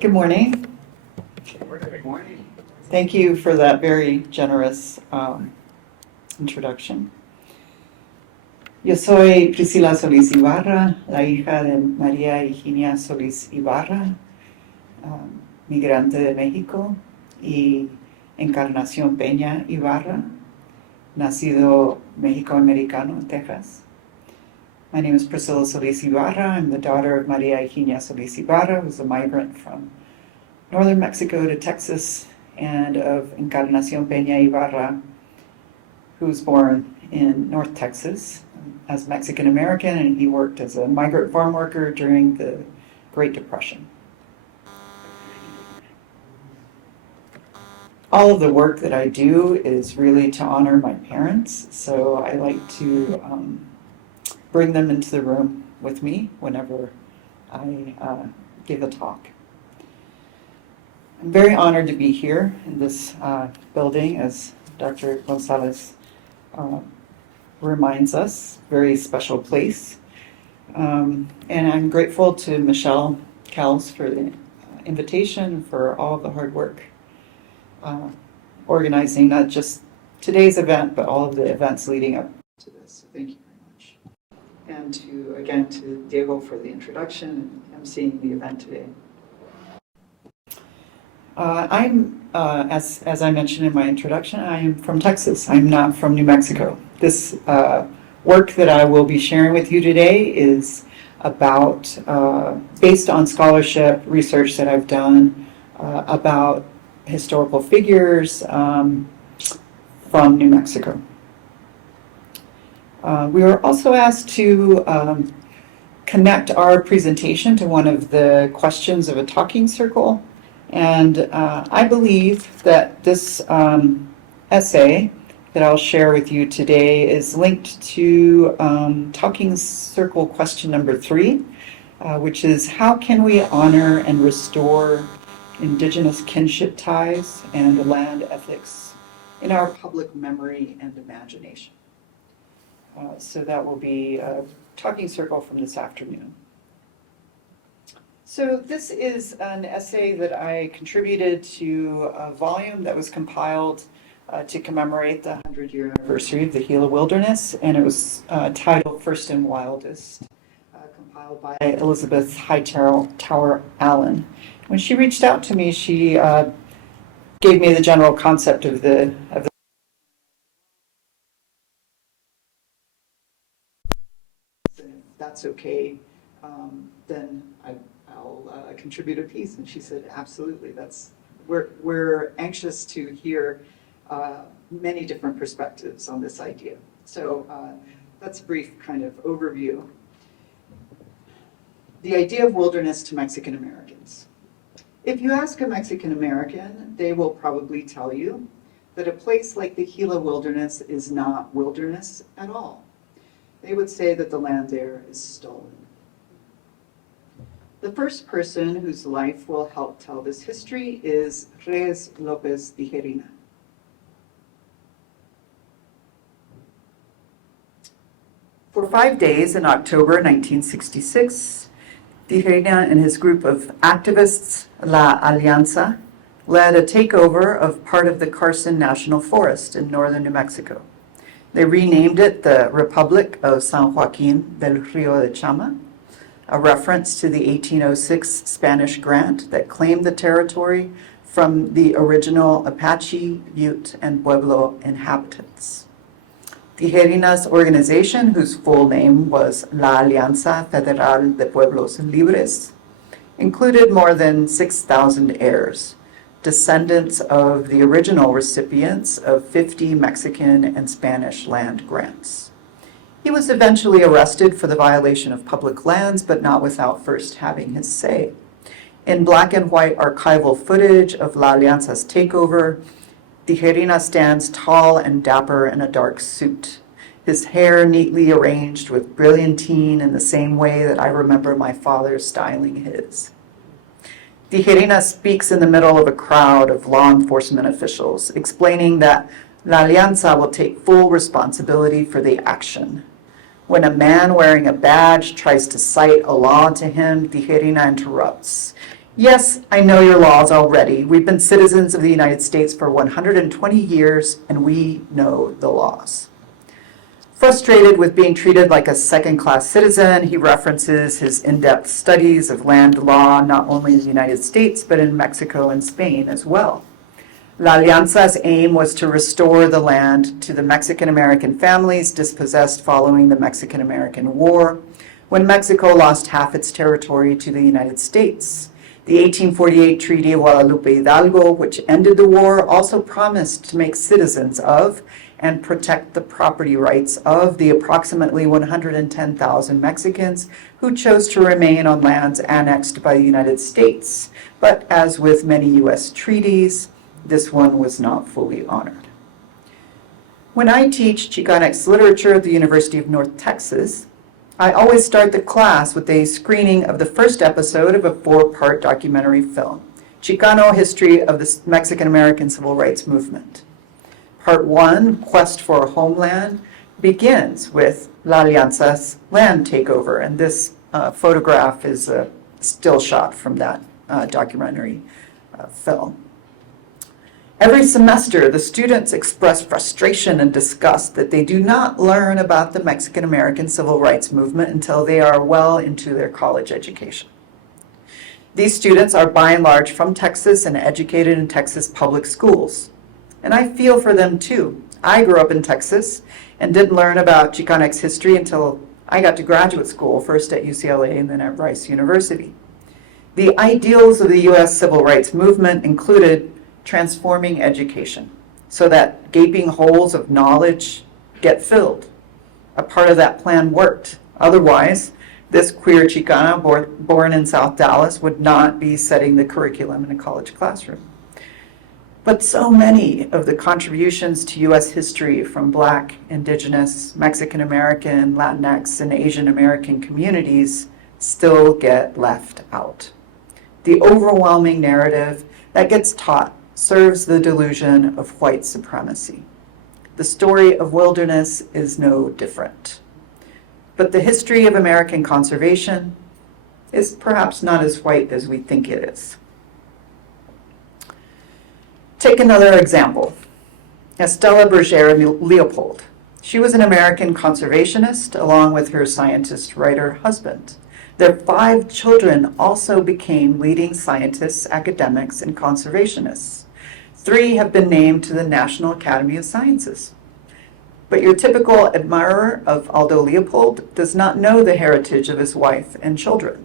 Good morning. Good morning. Thank you for that very generous introduction. Yo soy Priscilla Solis Ybarra, la hija de María Eugenia Solis Ybarra, migrante de México, y Encarnación Peña Ybarra, nacido México-americano, Texas. My name is Priscilla Solis Ybarra. I'm the daughter of María Eugenia Solis Ybarra, who's a migrant from northern Mexico to Texas, and of Encarnación Peña Ybarra, who was born in North Texas as Mexican American, and he worked as a migrant farm worker during the Great Depression. All of the work that I do is really to honor my parents, so I like to bring them into the room with me whenever I give a talk. I'm very honored to be here in this building, as Dr. Gonzalez reminds us, very special place. And I'm grateful to Michelle Kells for the invitation, for all of the hard work organizing not just today's event, but all of the events leading up to this. So thank you very much. And to Diego for the introduction and emceeing the event today. I'm, as I mentioned in my introduction, I am from Texas. I'm not from New Mexico. This work that I will be sharing with you today is about, based on scholarship, research that I've done about historical figures from New Mexico. We were also asked to connect our presentation to one of the questions of a talking circle. And I believe that this essay that I'll share with you today is linked to talking circle question number 3, which is how can we honor and restore Indigenous kinship ties and land ethics in our public memory and imagination. So that will be a talking circle from this afternoon. So this is an essay that I contributed to a volume that was compiled to commemorate the 100-year anniversary of the Gila Wilderness, and it was titled First and Wildest, compiled by Elizabeth Hightower Allen. When she reached out to me, she gave me the general concept of the if that's okay, then I'll contribute a piece. And she said, absolutely. We're anxious to hear many different perspectives on this idea. So that's a brief kind of overview. The idea of wilderness to Mexican Americans. If you ask a Mexican American, they will probably tell you that a place like the Gila Wilderness is not wilderness at all. They would say that the land there is stolen. The first person whose life will help tell this history is Reyes Lopez Tijerina. For 5 days in October 1966, Tijerina and his group of activists, La Alianza, led a takeover of part of the Carson National Forest in northern New Mexico. They renamed it the Republic of San Joaquin del Rio de Chama, a reference to the 1806 Spanish grant that claimed the territory from the original Apache, Ute, and Pueblo inhabitants. Tijerina's organization, whose full name was La Alianza Federal de Pueblos Libres, included more than 6,000 heirs, descendants of the original recipients of 50 Mexican and Spanish land grants. He was eventually arrested for the violation of public lands, but not without first having his say. In black and white archival footage of La Alianza's takeover, Tijerina stands tall and dapper in a dark suit, his hair neatly arranged with brilliantine in the same way that I remember my father styling his. Tijerina speaks in the middle of a crowd of law enforcement officials, explaining that La Alianza will take full responsibility for the action. When a man wearing a badge tries to cite a law to him, Tijerina interrupts. Yes, I know your laws already. We've been citizens of the United States for 120 years, and we know the laws. Frustrated with being treated like a second-class citizen, he references his in-depth studies of land law not only in the United States, but in Mexico and Spain as well. La Alianza's aim was to restore the land to the Mexican-American families dispossessed following the Mexican-American War, when Mexico lost half its territory to the United States. The 1848 Treaty of Guadalupe Hidalgo, which ended the war, also promised to make citizens of and protect the property rights of the approximately 110,000 Mexicans who chose to remain on lands annexed by the United States. But as with many U.S. treaties, this one was not fully honored. When I teach Chicanx literature at the University of North Texas, I always start the class with a screening of the first episode of a 4-part documentary film, Chicano History of the Mexican-American Civil Rights Movement. Part 1, Quest for a Homeland, begins with La Alianza's land takeover, and this photograph is a still shot from that documentary film. Every semester, the students express frustration and disgust that they do not learn about the Mexican-American Civil Rights Movement until they are well into their college education. These students are by and large from Texas and educated in Texas public schools. And I feel for them too. I grew up in Texas and didn't learn about Chicanx history until I got to graduate school, first at UCLA and then at Rice University. The ideals of the U.S. Civil Rights Movement included transforming education so that gaping holes of knowledge get filled. A part of that plan worked. Otherwise, this queer Chicana born in South Dallas would not be setting the curriculum in a college classroom. But so many of the contributions to U.S. history from Black, Indigenous, Mexican-American, Latinx, and Asian American communities still get left out. The overwhelming narrative that gets taught serves the delusion of white supremacy. The story of Wilderness is no different. But the history of American conservation is perhaps not as white as we think it is. Take another example, Estela Berger Leopold. She was an American conservationist along with her scientist-writer husband. Their 5 children also became leading scientists, academics, and conservationists. 3 have been named to the National Academy of Sciences. But your typical admirer of Aldo Leopold does not know the heritage of his wife and children.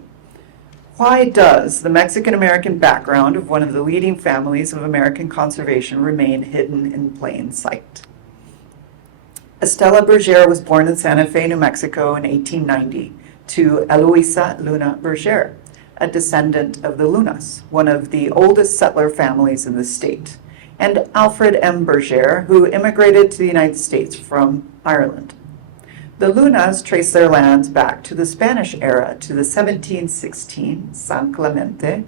Why does the Mexican-American background of one of the leading families of American conservation remain hidden in plain sight? Estela Berger was born in Santa Fe, New Mexico in 1890 to Eloisa Luna Berger, a descendant of the Lunas, one of the oldest settler families in the state, and Alfred M. Berger, who immigrated to the United States from Ireland. The Lunas trace their lands back to the Spanish era, to the 1716 San Clemente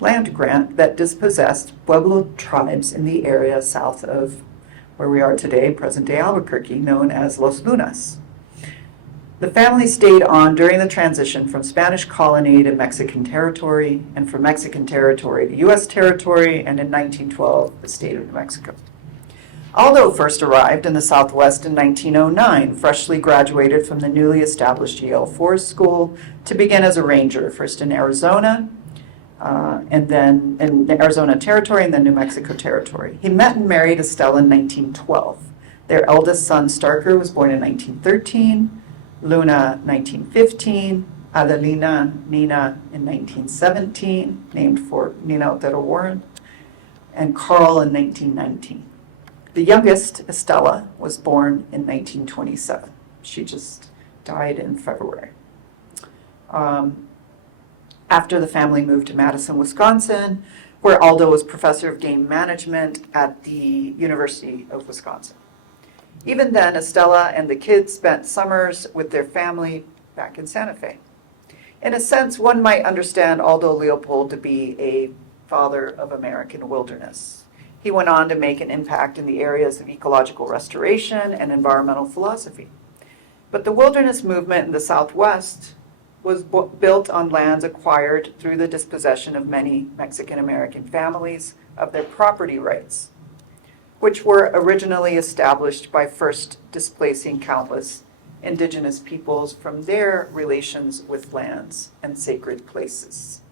land grant that dispossessed Pueblo tribes in the area south of where we are today, present-day Albuquerque, known as Los Lunas. The family stayed on during the transition from Spanish colony to Mexican territory, and from Mexican territory to U.S. territory, and in 1912, the state of New Mexico. Aldo first arrived in the Southwest in 1909, freshly graduated from the newly established Yale Forest School to begin as a ranger, first in Arizona, and then in the Arizona Territory, and then New Mexico Territory. He met and married Estela in 1912. Their eldest son, Starker, was born in 1913, Luna 1915, Adelina Nina in 1917, named for Nina Otero Warren, and Carl in 1919. The youngest, Estela, was born in 1927. She just died in February. After the family moved to Madison, Wisconsin, where Aldo was professor of game management at the University of Wisconsin. Even then, Estela and the kids spent summers with their family back in Santa Fe. In a sense, one might understand Aldo Leopold to be a father of American wilderness. He went on to make an impact in the areas of ecological restoration and environmental philosophy. But the wilderness movement in the Southwest was built on lands acquired through the dispossession of many Mexican American families of their property rights, which were originally established by first displacing countless indigenous peoples from their relations with lands and sacred places.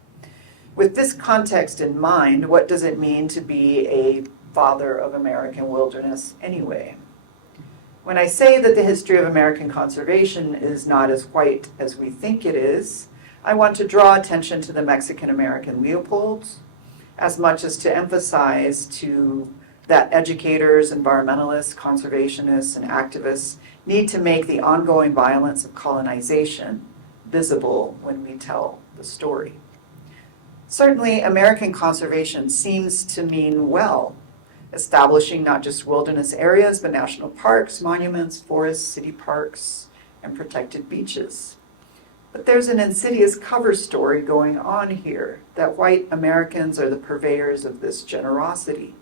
With this context in mind, what does it mean to be a father of American wilderness anyway? When I say that the history of American conservation is not as white as we think it is, I want to draw attention to the Mexican American Leopolds, as much as to emphasize that educators, environmentalists, conservationists, and activists need to make the ongoing violence of colonization visible when we tell the story. Certainly, American conservation seems to mean well, establishing not just wilderness areas, but national parks, monuments, forests, city parks, and protected beaches. But there's an insidious cover story going on here, that white Americans are the purveyors of this generosity.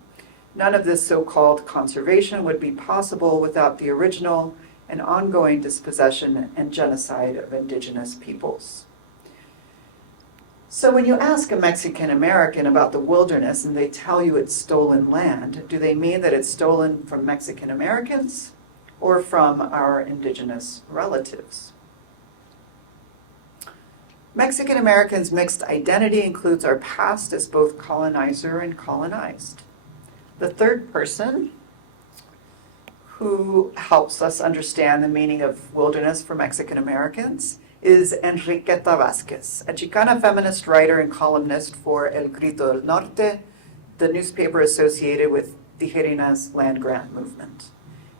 None of this so-called conservation would be possible without the original and ongoing dispossession and genocide of indigenous peoples. So when you ask a Mexican American about the wilderness and they tell you it's stolen land, do they mean that it's stolen from Mexican Americans or from our indigenous relatives? Mexican Americans' mixed identity includes our past as both colonizer and colonized. The third person who helps us understand the meaning of wilderness for Mexican Americans is Enriqueta Vázquez, a Chicana feminist writer and columnist for El Grito del Norte, the newspaper associated with Tijerina's land grant movement.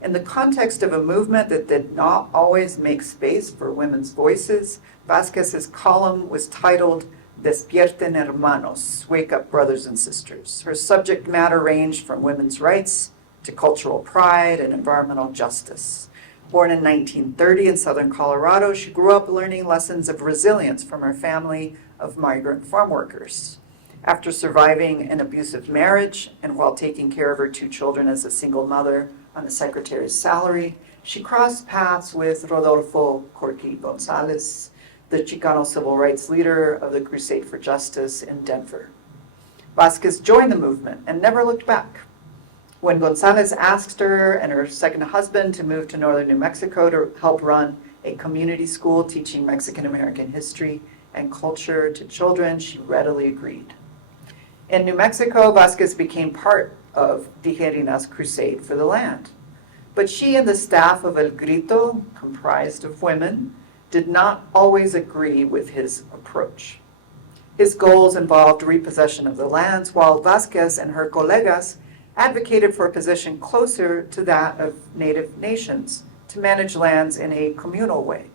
In the context of a movement that did not always make space for women's voices, Vázquez's column was titled Despierten Hermanos, Wake Up Brothers and Sisters. Her subject matter ranged from women's rights to cultural pride and environmental justice. Born in 1930 in southern Colorado, she grew up learning lessons of resilience from her family of migrant farm workers. After surviving an abusive marriage and while taking care of her 2 children as a single mother on a secretary's salary, she crossed paths with Rodolfo Corky Gonzalez, the Chicano civil rights leader of the Crusade for Justice in Denver. Vázquez joined the movement and never looked back. When Gonzalez asked her and her second husband to move to northern New Mexico to help run a community school teaching Mexican American history and culture to children, she readily agreed. In New Mexico, Vázquez became part of Tijerina's crusade for the land. But she and the staff of El Grito, comprised of women, did not always agree with his approach. His goals involved repossession of the lands, while Vázquez and her colegas advocated for a position closer to that of native nations to manage lands in a communal way.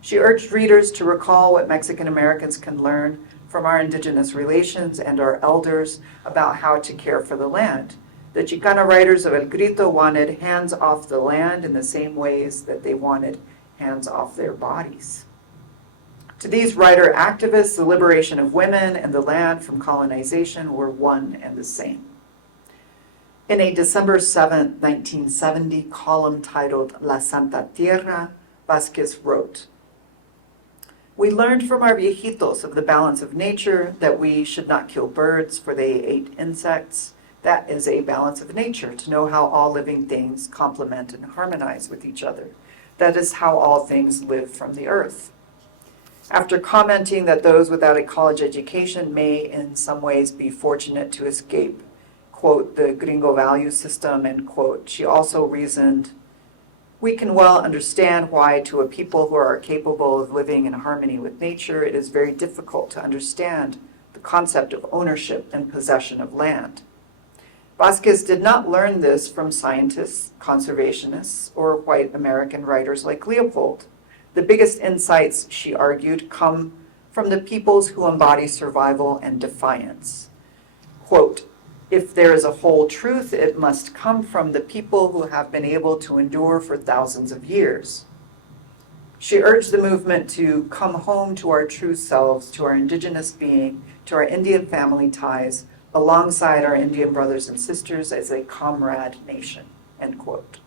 She urged readers to recall what Mexican Americans can learn from our indigenous relations and our elders about how to care for the land. The Chicana writers of El Grito wanted hands off the land in the same ways that they wanted hands off their bodies. To these writer activists, the liberation of women and the land from colonization were one and the same. In a December 7, 1970 column titled La Santa Tierra, Vázquez wrote, "We learned from our viejitos of the balance of nature that we should not kill birds for they ate insects. That is a balance of nature, to know how all living things complement and harmonize with each other. That is how all things live from the earth." After commenting that those without a college education may in some ways be fortunate to escape, quote, the gringo value system, end quote, she also reasoned, "We can well understand why to a people who are capable of living in harmony with nature, it is very difficult to understand the concept of ownership and possession of land." Vázquez did not learn this from scientists, conservationists, or white American writers like Leopold. The biggest insights, she argued, come from the peoples who embody survival and defiance. Quote, "If there is a whole truth, it must come from the people who have been able to endure for thousands of years." She urged the movement to come home to our true selves, to our indigenous being, to our Indian family ties, alongside our Indian brothers and sisters as a comrade nation, end quote.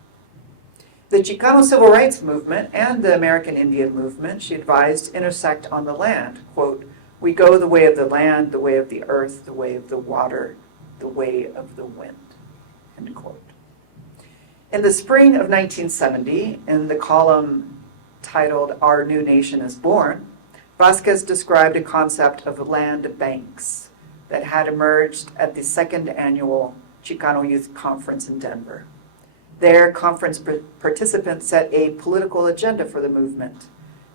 The Chicano civil rights movement and the American Indian movement, she advised, intersect on the land. Quote, "We go the way of the land, the way of the earth, the way of the water, the way of the wind." End quote. In the spring of 1970, in the column titled "Our New Nation is Born," Vasquez described a concept of land banks that had emerged at the second annual Chicano Youth Conference in Denver. There, conference participants set a political agenda for the movement.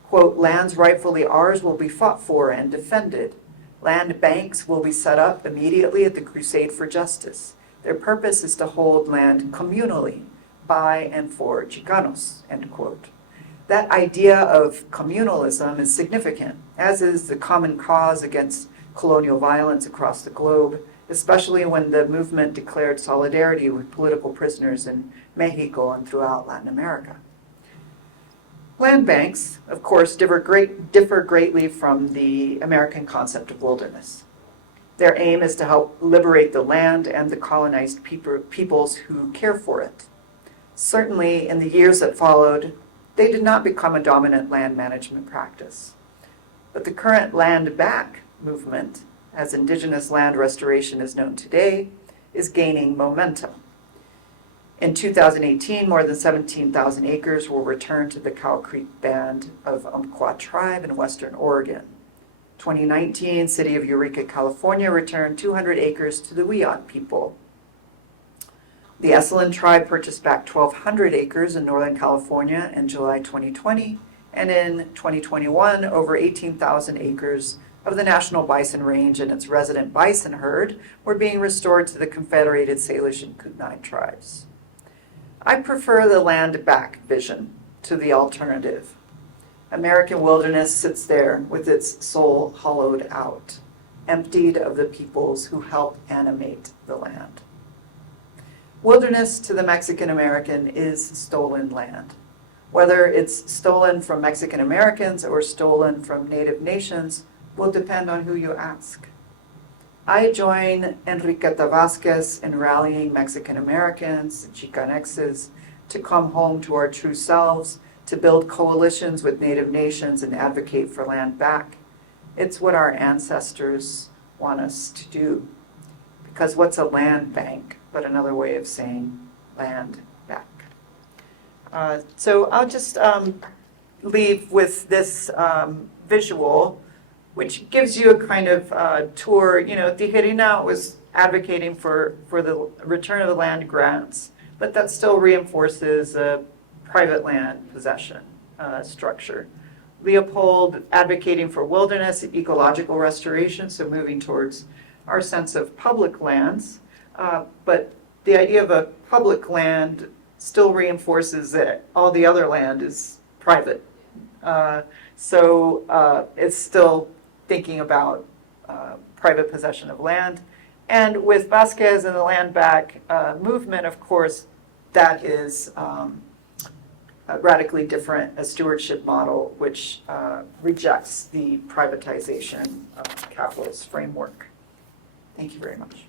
Quote, "Lands rightfully ours will be fought for and defended. Land banks will be set up immediately at the Crusade for Justice. Their purpose is to hold land communally by and for Chicanos," end quote. That idea of communalism is significant, as is the common cause against colonial violence across the globe, especially when the movement declared solidarity with political prisoners in Mexico and throughout Latin America. Land banks, of course, differ greatly from the American concept of wilderness. Their aim is to help liberate the land and the colonized peoples who care for it. Certainly, in the years that followed, they did not become a dominant land management practice. But the current land back movement, as Indigenous land restoration is known today, is gaining momentum. In 2018, more than 17,000 acres were returned to the Cow Creek Band of Umpqua tribe in western Oregon. 2019, City of Eureka, California returned 200 acres to the Wiyot people. The Esalen tribe purchased back 1,200 acres in Northern California in July 2020, and in 2021, over 18,000 acres of the National Bison Range and its resident bison herd were being restored to the Confederated Salish and Kootenai tribes. I prefer the land back vision to the alternative. American wilderness sits there with its soul hollowed out, emptied of the peoples who help animate the land. Wilderness to the Mexican American is stolen land. Whether it's stolen from Mexican Americans or stolen from Native nations will depend on who you ask. I join Enriqueta Vasquez in rallying Mexican Americans, Chicanexes, to come home to our true selves, to build coalitions with Native nations and advocate for land back. It's what our ancestors want us to do. Because what's a land bank but another way of saying land back? So I'll just leave with this visual, which gives you a kind of tour. You know, Tijerina was advocating for the return of the land grants, but that still reinforces a private land possession structure. Leopold advocating for wilderness, ecological restoration, so moving towards our sense of public lands, but the idea of a public land still reinforces that all the other land is private. So it's still thinking about private possession of land. And with Vasquez and the land back movement, of course, that is radically different, a stewardship model which rejects the privatization capitalist framework. Thank you very much.